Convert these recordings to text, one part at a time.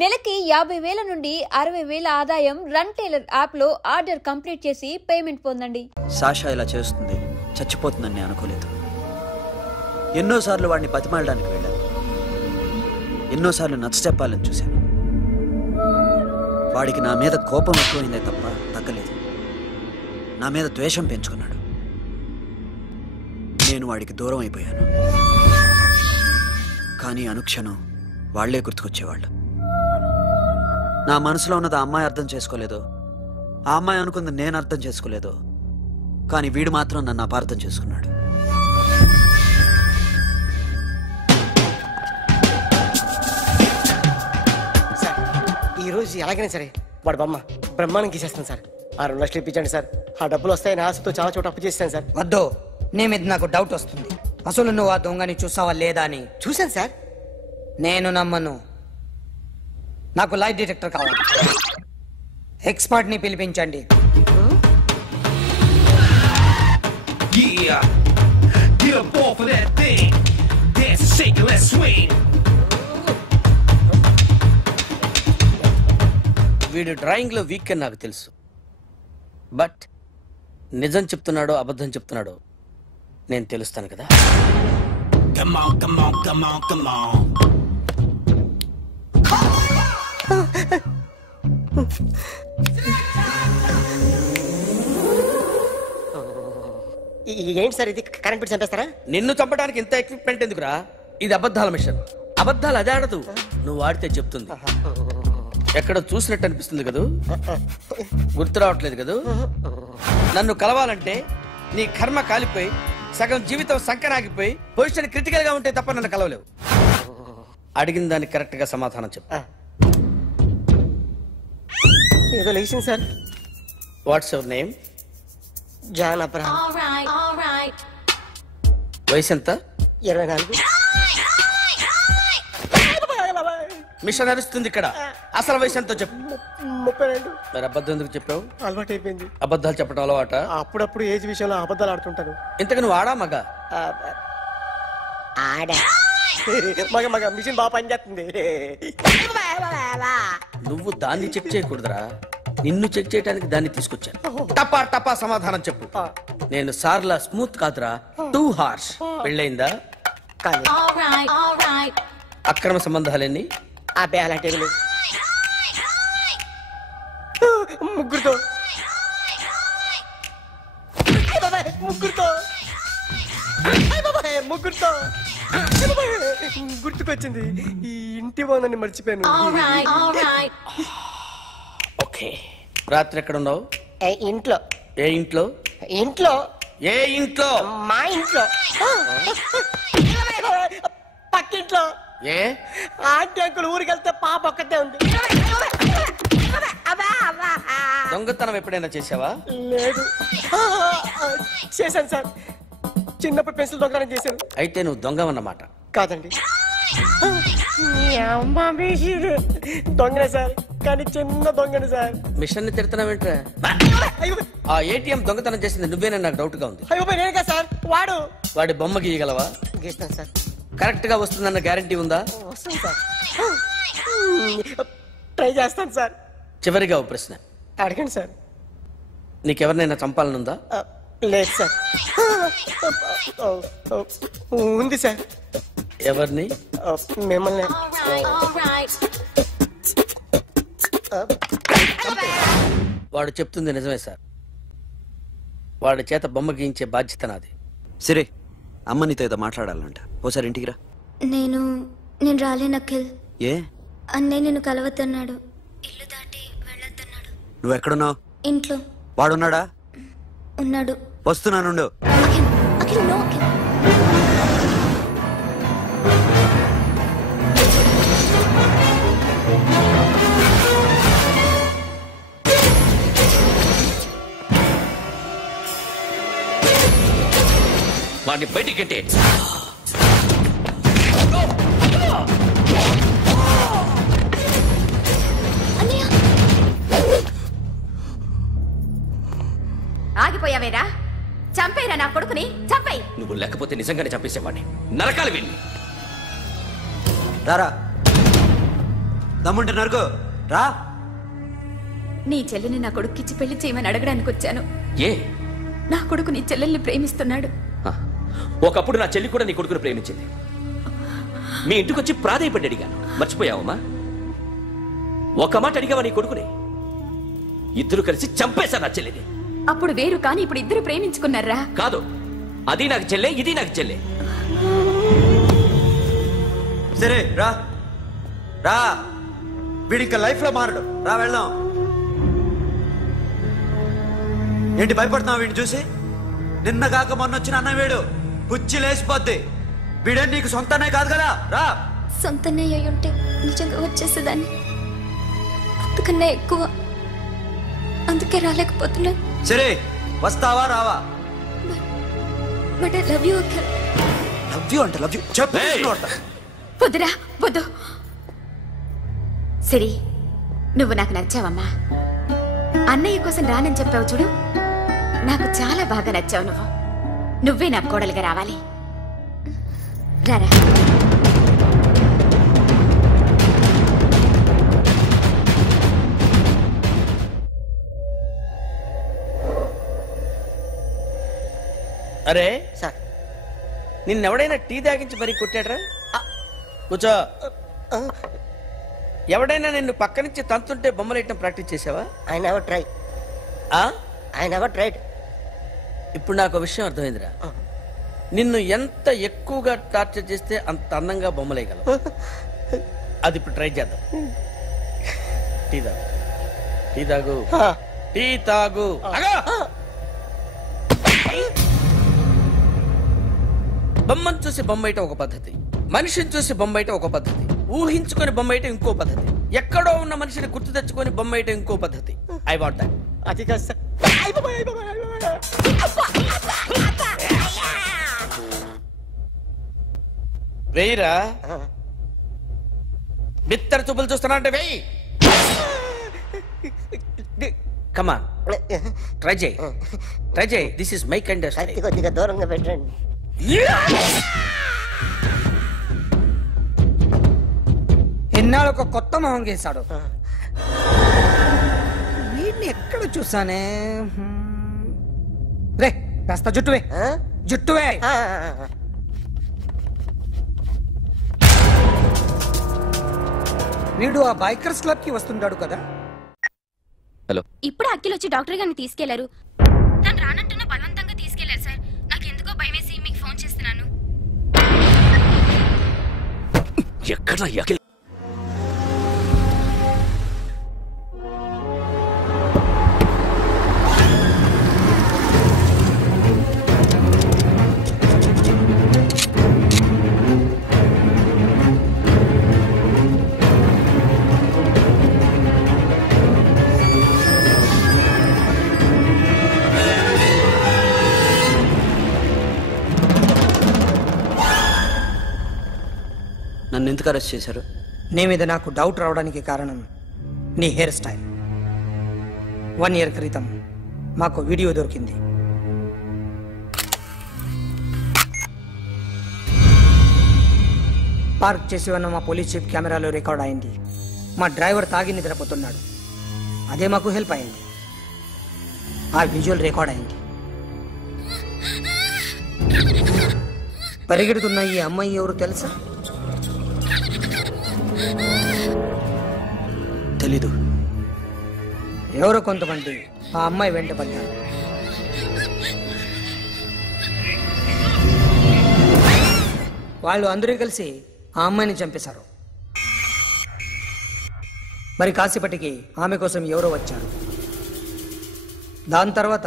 నెలకి 50,000 నుండి 60,000 ఆదాయం రన్ టైలర్ యాప్ లో ఆర్డర్ కంప్లీట్ చేసి పేమెంట్ పొందండి. సాషా ఇలా చేస్తుంది, చచ్చిపోతుందని నేను అనుకోలేదు. ఎన్నోసార్లు వాడిని బతిమాలడానికి వెళ్ళాను, ఎన్నోసార్లు నచ్చ చెప్పాలని చూశాను. వాడికి నా మీద కోపం ఎక్కువైందే తప్ప తగ్గలేదు. నా మీద ద్వేషం పెంచుకున్నాడు. నేను వాడికి దూరం అయిపోయాను. కానీ అనుక్షణం వాళ్లే గుర్తుకొచ్చేవాళ్ళు. నా మనసులో ఉన్నది ఆ అమ్మాయి అర్థం చేసుకోలేదు, ఆ అమ్మాయి అనుకుంది నేను అర్థం చేసుకోలేదు. కానీ వీడు మాత్రం నన్ను అపార్థం చేసుకున్నాడు. సార్ ఈరోజు ఎలాగైనా సరే వాడు బొమ్మ బ్రహ్మాండం గీసేస్తాను సార్. 6 లక్షలు ఇప్పించండి సార్. ఆ డబ్బులు వస్తాయని ఆశతో చాలా చోట అప్పు చేస్తాను సార్. వద్దు, నీ మీద నాకు డౌట్ వస్తుంది. అసలు నువ్వు ఆ దొంగని చూసావా లేదా అని. చూశాను సార్. నేను నమ్మను. నాకు లైట్ డిటెక్టర్ కావాలి. ఎక్స్పర్ట్ ని పిలిపించండి. వీడు డ్రాయింగ్ లో వీక్ అని నాకు తెలుసు. బట్ నిజం చెప్తున్నాడో అబద్ధం చెప్తున్నాడో నేను తెలుస్తాను కదా. Come on, come on, come on, come on. ఏంటి సార్ ఇది? కరెంట్ బిల్ చంపేస్తారా? నిన్ను చంపడానికి ఇంత ఎక్విప్మెంట్ ఎందుకురా? ఇది అబద్ధాల మిషన్. అబద్ధాలు అదే ఆడదు, నువ్వు ఆడితే చెప్తుంది. ఎక్కడ చూసినట్టు అనిపిస్తుంది కదూ, గుర్తు రావట్లేదు కదూ. నన్ను కలవాలంటే నీ కర్మ కాలిపోయి సగం జీవితం సంకనాగిపోయి పొజిషన్ క్రిటికల్ గా ఉంటే తప్ప నన్ను కలవలేవు. అడిగిన దానికి కరెక్ట్ గా సమాధానం చెప్పు. ఏదో లేచింది sir. What's your name? John Abraham. వయసు ఎంత? 24. మిషన్ నడుస్తుంది ఇక్కడ. అసలు వయసు ఎంతో చెప్పు. 32. మరి అబద్ధం ఎందుకు చెప్పావు? అలవాటు అయిపోయింది. అబద్ధాలు చెప్పడం అలవాట? అప్పుడప్పుడు ఏజ్ విషయంలో అబద్ధాలు ఆడుతుంటాను. ఇంతకు నువ్వు ఆడా మగ? ఆడా. మగ మగ మిషన్ బాగా పనిచేస్తుంది. నువ్వు దాన్ని చెక్ చేయకూడదురా, నిన్ను చెక్ చేయడానికి దాన్ని తీసుకొచ్చాను. టపా టపా సమాధానం చెప్పు. నేను సార్లా స్మూత్ కాదురా, టూ హార్ష్. పెళ్ళయిందా? అక్రమ సంబంధాలన్నీ? అబ్బే అలాంటి ముగ్గురుతో ముగ్గురుతో గుర్తుకొచ్చింది. ఈ ఇంటి బాగుందని మర్చిపోయాను. ఓకే, రాత్రి ఎక్కడ ఉన్నావు? ఇంట్లో. ఏ ఇంట్లో? ఇంట్లో. ఏ ఇంట్లో? మా ఇంట్లో. పక్కింట్లో. ఏ ఆంటీ అంకుల్ ఊరికి వెళ్తే పాప ఒక్కతే ఉంది. దొంగతనం ఎప్పుడైనా చేసావా? లేదు. చేశాను సార్, చిన్నప్పుడు పెన్సిల్ దొంగతనం చేశాను. అయితే నువ్వు దొంగవన్నమాట. కాదండి, దొంగనే సార్, కానీ చిన్న దొంగని సార్. మిషన్ ని తిడుతున్నావేంట్రా? ఆ ఏటీఎం దొంగతనం చేసింది నువ్వేనని నాకు డౌట్ గా ఉంది. అయ్యో నేనే సార్. వాడి బొమ్మ గీయగలవా? గీస్తాను సార్. కరెక్ట్ గా వస్తుందన్న గ్యారంటీ ఉందా? వస్తాను సార్, ట్రై చేస్తాను సార్. చివరిగా ఓ ప్రశ్న అడగండి సార్. నీకెవరినైనా చంపాలనుందా? లేదు సార్. ఉంది సార్. ఎవరిని? మిమ్మల్ని. వాడు చెప్తుంది నిజమే సార్. వాడి చేత బొమ్మ గీయించే బాధ్యత నాది. సరే, అమ్మ నీతో ఏదో మాట్లాడాలంట, ఓసారి ఇంటికి రా. నేను రాలేను అఖిల్. ఏ? అన్నయ్య నిన్ను కలవద్దన్నాడు, ఇల్లు దాటి వెళ్ళొద్దన్నాడు. నువ్వు ఎక్కడున్నావు? ఇంట్లో. వాడున్నాడా? ఉన్నాడు. వస్తున్నానుండు. అఖిల్ నో అఖిల్. వాడిని బయటికి గట్టే. ఆగిపోయావేరా? చంపేరా నా కొడుకుని, చంపేయ్. నువ్వు లేకపోతే నిజంగానే చంపేసేవాడిని. నరకాలి వీడిని. దారా దమ్ముంటే నరుకు రా. నీ చెల్లిని నా కొడుక్కిచ్చి పెళ్లి చేయమని అడగడానికి వచ్చాను. ఏ నా కొడుకు నీ చెల్లెల్ని ప్రేమిస్తున్నాడు. ఒకప్పుడు నా చెల్లి కూడా నీ కొడుకును ప్రేమించింది. మీ ఇంటికి వచ్చి ప్రాధాయపడి అడిగాను, మర్చిపోయావమ్మా? ఒక మాట అడిగావా నీ కొడుకుని? ఇద్దరు కలిసి చంపేశారు నా చెల్లిని. అప్పుడు వేరు కానీ ఇప్పుడు ఇద్దరు ప్రేమించుకున్నారా? కాదు, అది నాకు చెల్లె, ఇది నాకు చెల్లె. సరే రా రా, వీడి ఇంకా లైఫ్ లో మారడు. రా వెళ్దాం. ఏంటి భయపడుతున్నావు వీడిని చూసి? నిన్న కాక మొన్న వచ్చిన అన్న వీడు పుచ్చి లేచిపోద్ది. వీడే నీకు సొంతనే కాదు కదా. రా. సొంతనే అయి ఉంటే నిజంగా వచ్చేసేదాన్ని. అంతకన్నా ఎక్కువ, అందుకే రాలేకపోతున్నాను. సరే వస్తావా రావా? But I love you Akhil. Love you అంటే లవ్ యూ చెప్పు. వద్దురా వద్దు. సిరి, నువ్వు నాకు నచ్చావమ్మా. అన్నయ్య కోసం రానని చెప్పావు చూడు, నాకు చాలా బాగా నచ్చావు. నువ్వే నా కోడలిగా రావాలి. రారా. అరే సార్, నిన్నెవడైనా టీ తాగించి మరీ కొట్టాడ్రా? కూర్చో. ఎవడైనా నిన్ను పక్క నుంచి తంతుంటే బొమ్మలేయటం ప్రాక్టీస్ చేసావా? I never try. I never tried. ఇప్పుడు నాకు విషయం అర్థమైందిరా. నిన్ను ఎంత ఎక్కువగా టార్చర్ చేస్తే అంత అందంగా బొమ్మలేయగలవు. అది ఇప్పుడు ట్రై చేద్దాం. టీ తాగు, టీ తాగు, టీ తాగు. బొమ్మను చూసి బొమ్మయటం ఒక పద్ధతి, మనిషిని చూసి బొమ్మయటం ఒక పద్ధతి, ఊహించుకొని బొమ్మయటం ఇంకో పద్ధతి, ఎక్కడో ఉన్న మనిషిని గుర్తు తెచ్చుకొని బొమ్మయటం ఇంకో పద్ధతి. I want that. అది కాదు సార్. వెయ్యిరా. బిత్తర చూపులు చూస్తున్నా అంటే వెయ్యి. కమాన్, ట్రై చేయి, ట్రై చేయి. This is my kind of style. కొద్దిగా దూరంగా పెట్టండి. ఎన్నాళ్ళు ఒక కొత్త మొహం గీశాడు. వీడిని ఎక్కడ చూసానే? రే కాస్త జుట్టువే, జుట్టువే. వీడు ఆ బైకర్స్ క్లబ్ కి వస్తుంటాడు కదా. హలో, ఇప్పుడు అఖిల్ వచ్చి డాక్టర్ గారిని తీసుకెళ్లారు. తను రానంటున్న బలవంతంగా తీసుకెళ్లారు సార్. నాకు ఎందుకో భయం వేసి మీకు ఫోన్ చేస్తున్నాను. ఎక్కడ అఖిల్? నన్ను ఎందుకు అరెస్ట్ చేశారు? నీ మీద నాకు డౌట్ రావడానికి కారణం నీ హెయిర్ స్టైల్. 1 year క్రితం మాకు వీడియో దొరికింది. పార్క్ చేసి ఉన్న మా పోలీస్ జీప్ కెమెరాలో రికార్డ్ అయింది. మా డ్రైవర్ తాగి నిద్రపోతున్నాడు. అదే మాకు హెల్ప్ అయింది. ఆ విజువల్ రికార్డ్ అయింది. పరిగెడుతున్న ఈ అమ్మాయి ఎవరు తెలుసా? తెలీదు. ఎవరో కొంతమంది ఆ అమ్మాయి వెంట పడ్డారు. వాళ్ళు అందరూ కలిసి ఆ అమ్మాయిని చంపేశారు. మరి కాసేపటికి ఆమె కోసం ఎవరో వచ్చారు. దాని తర్వాత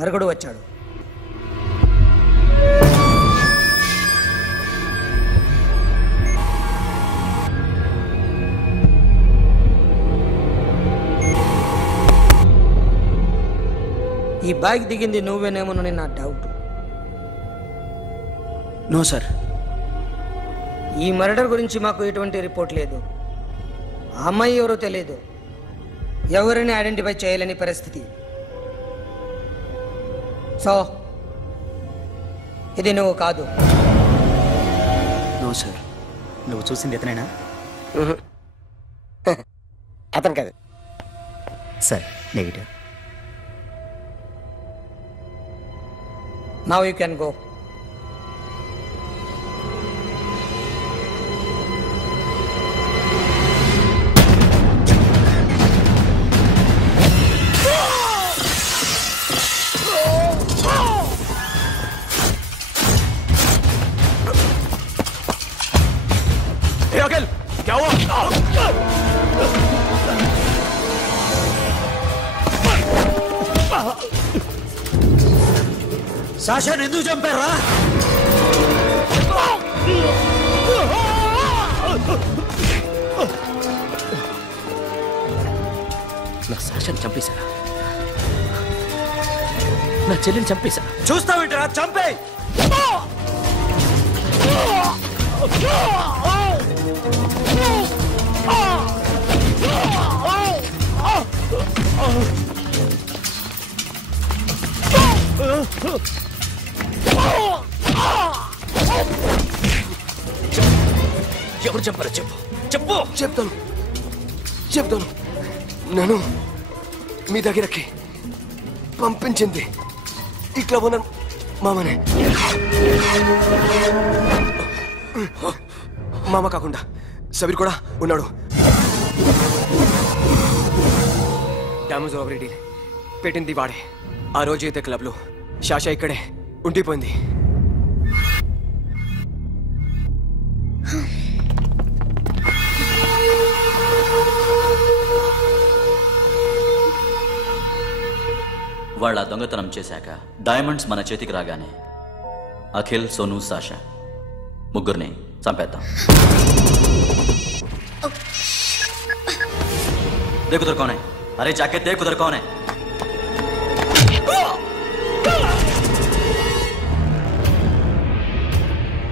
మరొకడు వచ్చాడు. ఈ బైక్ దిగింది నువ్వేనేమోనని నా డౌట్. No sir. ఈ మర్డర్ గురించి మాకు ఎటువంటి రిపోర్ట్ లేదు. ఆ అమ్మాయి ఎవరో తెలియదు. ఎవరిని ఐడెంటిఫై చేయలేని పరిస్థితి. సో ఇది నువ్వు కాదు. No sir. నువ్వు చూసింది ఇతనేనా? అతను కాదు. సరే, negative. Now you can go. क्या हुआ? సాషాని ఎందుకు చంపారా? నా సాషాని చంపేశారా? నా చెల్లిని చంపేశారా? చూస్తావేంట్రా? చంపే. ఎవరు చంపారో చెప్పు. చెప్పు. చెప్తాను. నేను మీ దగ్గరకి పంపించింది ఇట్లా ఉన్న మామనే. మామ కాకుండా సబీర్ కూడా ఉన్నాడు. డ్యామేజ్ ఓవర్ పెట్టింది వాడే. ఆ రోజు అయితే క్లబ్లో శాషా ఇక్కడే ఉండిపోయింది. వాళ్ళ దొంగతనం చేశాక డైమండ్స్ మన చేతికి రాగానే అఖిల్, సోను, సాషా ముగ్గురిని చంపేద్దాం. देख उधर कौन है? अरे जाके देख उधर कौन है?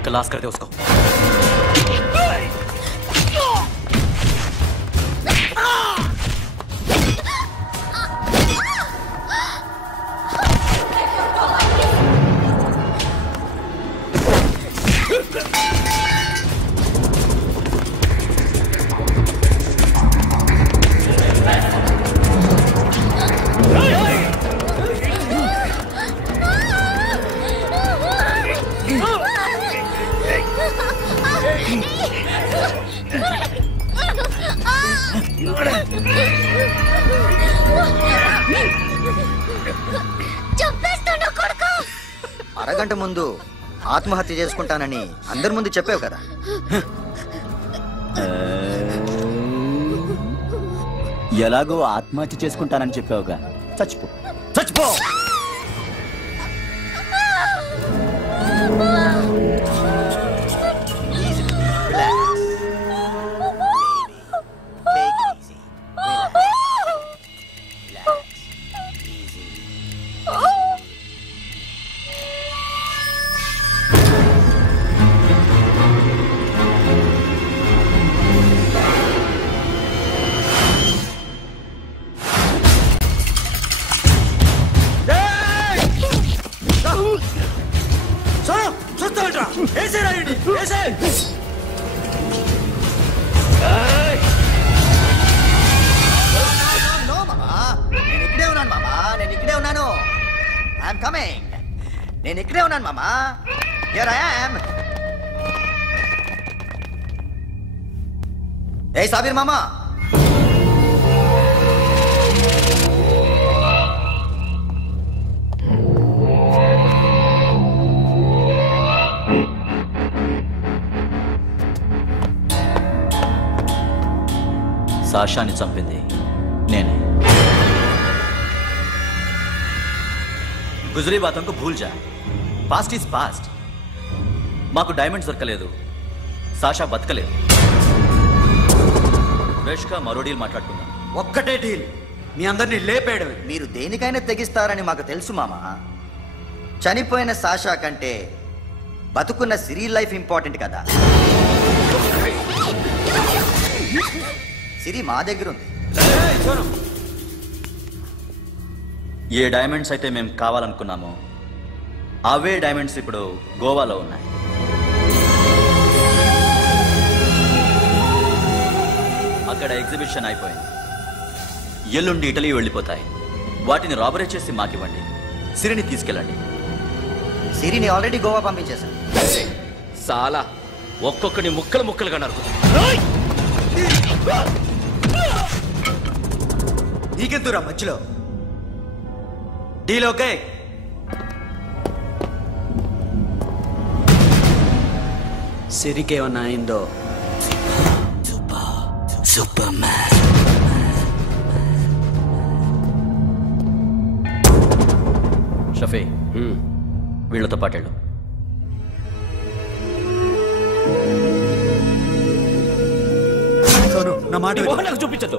क्लास करते उसको. అరగంట ముందు ఆత్మహత్య చేసుకుంటానని అందరి ముందు చెప్పావు కదా. ఎలాగో ఆత్మహత్య చేసుకుంటానని చెప్పావుగా. చచ్చిపో, చచ్చిపో. నేను ఇక్కడే ఉన్నాను మామా. Here I am. ఏ సాబీర్ మామా, సాషాని చంపింది నేనే. గుజరీ బాతంకు భూల్ జా. Past is past. మాకు డైమండ్స్ దొరకలేదు, సాషా బతకలేదు. ఫ్రెష్గా మరో డీల్ మాట్లాడుకుందాం. ఒక్కటే డీల్, మీ అందరినీ లేపేయడమే. మీరు దేనికైనా తెగిస్తారని మాకు తెలుసు మామా. చనిపోయిన సాషా కంటే బతుకున్న సిరీ లైఫ్ ఇంపార్టెంట్ కదా. సిరి మా దగ్గర ఉంది. ఏ డైమండ్స్ అయితే మేము కావాలనుకున్నామో అవే డైమండ్స్ ఇప్పుడు గోవాలో ఉన్నాయి. అక్కడ ఎగ్జిబిషన్ అయిపోయింది. ఎల్లుండి ఇటలీ వెళ్ళిపోతాయి. వాటిని రాబరీ చేసి మాకివ్వండి. సిరిని తీసుకెళ్ళండి. సిరిని ఆల్రెడీ గోవా పంపించేశాను. సాలా ఒక్కొక్కని ముక్కలు ముక్కలుగా నరుకు. నీకెందురా మధ్యలో? Deal okay? సిరికేమన్నా అయిందో సూపర్ మ్యాన్. షఫీ, వీళ్ళతో పాటేళ్ళు. నా మాట నాకు చూపించద్దు.